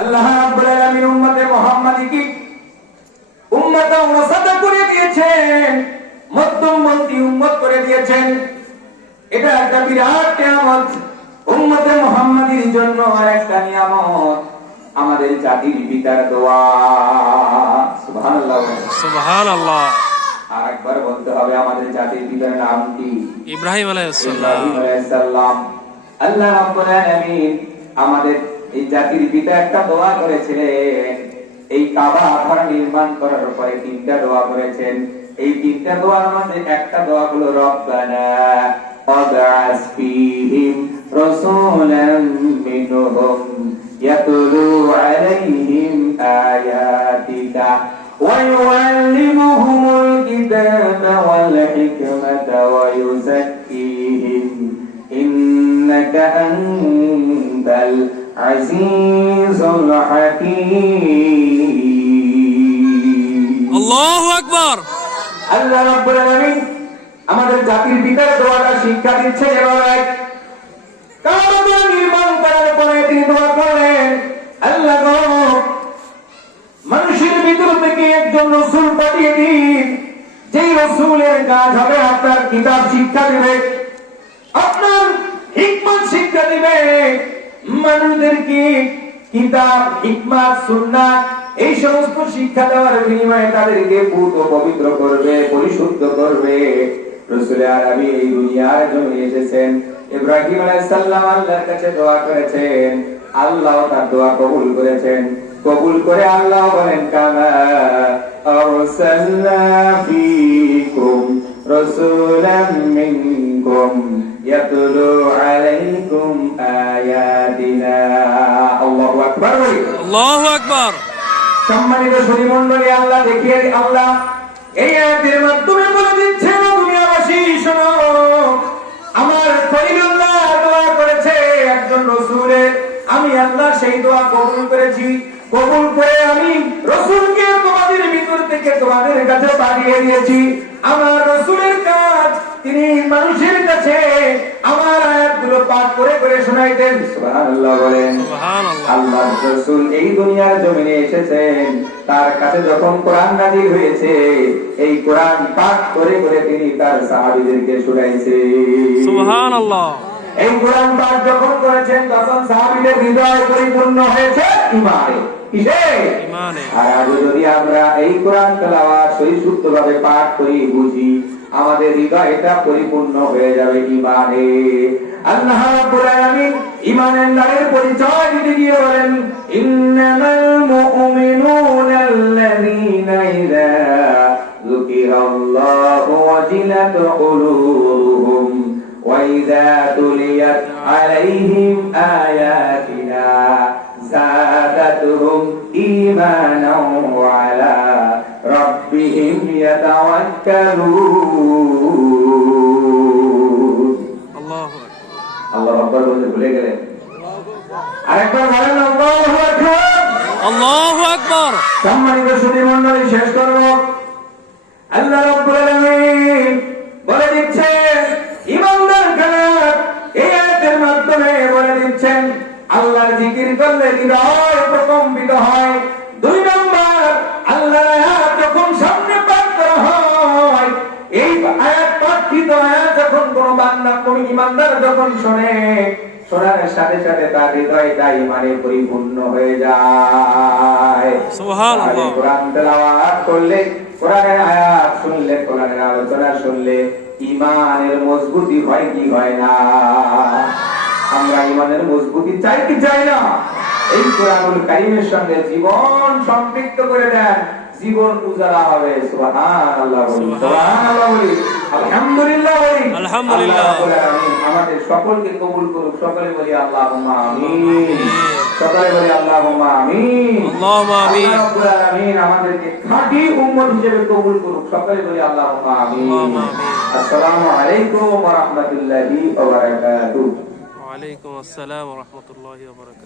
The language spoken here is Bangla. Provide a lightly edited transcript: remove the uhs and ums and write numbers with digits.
আল্লাহ রাব্বুল আলামিন উম্মতে মুহাম্মাদীকে উম্মাতাও ওয়াসাতা করে দিয়েছেন, মধ্যমপন্থী উম্মত করে দিয়েছেন। এটা একটা বিরাট নিয়ামত উম্মতে মুহাম্মাদীর জন্য। আর একটা নিয়ামত আমাদের জাতির পিতার দোয়া। সুবহানাল্লাহ, সুবহানাল্লাহ। আর একবার বলতে হবে, আমাদের জাতির পিতার নাম কি? ইব্রাহিম আলাইহিস সালাম। আল্লাহ রাব্বুল আলামিন আমাদের এই জাতির পিতা একটা দোয়া করেছিলেন। এই কাবা ঘর নির্মাণ করার পরে তিনটা দোয়া করেছেন। এই তিনটা দোয়ার মধ্যে একটা দোয়া হলো রব্বানা ওয়াবআস ফীহিম রাসূলাম মিনহুম ইয়াতলু আলাইহিম আয়াতিকা ওয়া ইউআল্লিমুহুমুল কিতাবা ওয়াল হিকমাতা ওয়া ইউযাক্কিহিম ইন্নাকা আনতাল আজিজুল হাকীম। আল্লাহু আকবার। আল্লাহ রাব্বুল আলামিন আমাদের জাতির পিতার দোয়াটা শিক্ষা দিচ্ছেন। এভাবে কাবা নির্মাণ করার পরে তিনি দোয়া করলেন, আল্লাহ গো, মানুষের ভিতর থেকে একজন রাসূল পাঠিয়ে দিন, যেই রাসূলের কাজ হবে আপনার কিতাব শিক্ষা দেবে, আপনার হিকমত শিক্ষা দিবে, মানুষদেরকে কিতাব, হিকমত, সুন্নাহ এই সমস্ত শিক্ষা দেওয়ার বিনিময়ে তাদেরকে পূত পবিত্র করবে, পরিশুদ্ধ করবে। রাসূল আরবী এই দুনিয়ার জমিনে এসেছেন। ইব্রাহিম আলাইহিস সালাম আল্লাহর কাছে দোয়া করেছেন, আল্লাহ তার দোয়া কবুল করেছেন। কবুল করে আল্লাহ বলেন, কামা আরসালনা ফীকুম রাসূলাম মিনকুম ইয়াতলু আলাইকুম আয়াতিনা। আল্লাহু আকবার। আল্লাহু আকবার। সম্মানিত সুধী মণ্ডলী, আল্লাহ দেখিয়ে আল্লাহ এই আয়াতের মাধ্যমে বলে দিচ্ছেন, দুনিয়াবাসী শোনো, আমার খলিলুল্লাহ দোয়া করেছে একজন রাসূলের, আমি আল্লাহ সেই দোয়া কবুল করেছি। কবুল করে আমি রাসূলকে তোমাদের ভিতর থেকে তোমাদের কাছে পাঠিয়ে দিয়েছি। আমার রাসূলের কাজ, তিনি মানুষের কাছে আমার আয়াতগুলো পাঠ করে করে শোনাইতেন। সুবহানাল্লাহ বলেন। সুবহানাল্লাহ। আল্লাহর রাসূল এই দুনিয়ার জমিনে এসেছেন, তার কাছে যখন কোরআন নাযিল হয়েছে, এই কোরআন পাঠ করে করে তিনি তার সাহাবীদেরকে শোনাইছেন। সুবহানাল্লাহ। এই কোরআন পাঠ যখন করেছেন, তখন সাহাবীদের হৃদয় পরিপূর্ণ হয়েছে ঈমানে। কিসে? ঈমানে। আর আজ যদি আমরা এই কোরআন তেলাওয়াত পরিশুদ্ধভাবে পাঠ করি, বুঝি, আমাদের হৃদয়টা পরিপূর্ণ হয়ে যাবে ঈমানে। আল্লাহ রাব্বুল আলামিন ঈমানের নামের পরিচয় দিতে গিয়ে বলেন, ইন্নামাল মুমিনুনা আল্লাযীনা ইযা যুকিরাল্লাহু ওয়াজিলাত কুলুবুহুম وَإِذَا تُلِيَتْ عَلَيْهِمْ آيَاتُنَا زَادَتْهُمْ إِيمَانًا وَعَلَى رَبِّهِمْ يَتَوَكَّلُونَ। আল্লাহু আকবার। আল্লাহু আকবার বলতে ভুলে গেলেন? আরেকবার বলেন, আল্লাহু আকবার। আল্লাহু আকবার। সম্মানিত সুধী মণ্ডলী, শেষ করব। আল্লাহ রাব্বুল আলামিন বলে দিচ্ছেন, ঈমানদার কারা এই আয়াতের মাধ্যমে বলে দিচ্ছেন, আল্লাহর জিকির করলে হৃদয় প্রকম্পিত হয়। 2 নম্বর, আল্লাহর আয়াত যখন সামনে পাঠ করা হয়, এই আয়াত পাঠিত আয়াত যখন কোন বান্দা, কোন ঈমানদার যখন শোনে, শোনার সাথে সাথে তার হৃদয়টা ঈমানে পরিপূর্ণ হয়ে যায়। সুবহানাল্লাহ। কোরআন তেলাওয়াত করলে, কোরআনের আয়াত শুনলে, কোরআনের আলোচনা শুনলে ঈমানের মজবুতি হয় কি হয় না? আমরা ঈমানের মজবুতি চাই কি চাই না? এই কোরআনুল কারীমের সঙ্গে জীবন সম্পৃক্ত করে দেন, জীবন উজালা হবে। সুবহানাল্লাহ বলি, সুবহানাল্লাহ বলি, আলহামদুলিল্লাহ বলি। আলহামদুলিল্লাহ। আল্লাহ রাব্বুল আলামিন আমাদের সকলকে কবুল করুক। সকলে বলি আল্লাহুম্মা আমিন। সকলে বলি আল্লাহুম্মা আমিন। আল্লাহুম্মা আমিন। আল্লাহ রাব্বুল আলামিন আমাদেরকে খাঁটি উম্মত হিসেবে কবুল করুক। সকলে বলি আল্লাহুম্মা আমিন। আল্লাহুম্মা আমিন। আসসালামু আলাইকুম ওয়া রাহমাতুল্লাহি ওয়া বারাকাতুহু। ওয়া আলাইকুম আসসালাম ওয়া রাহমাতুল্লাহি ওয়া বারাকাতুহু।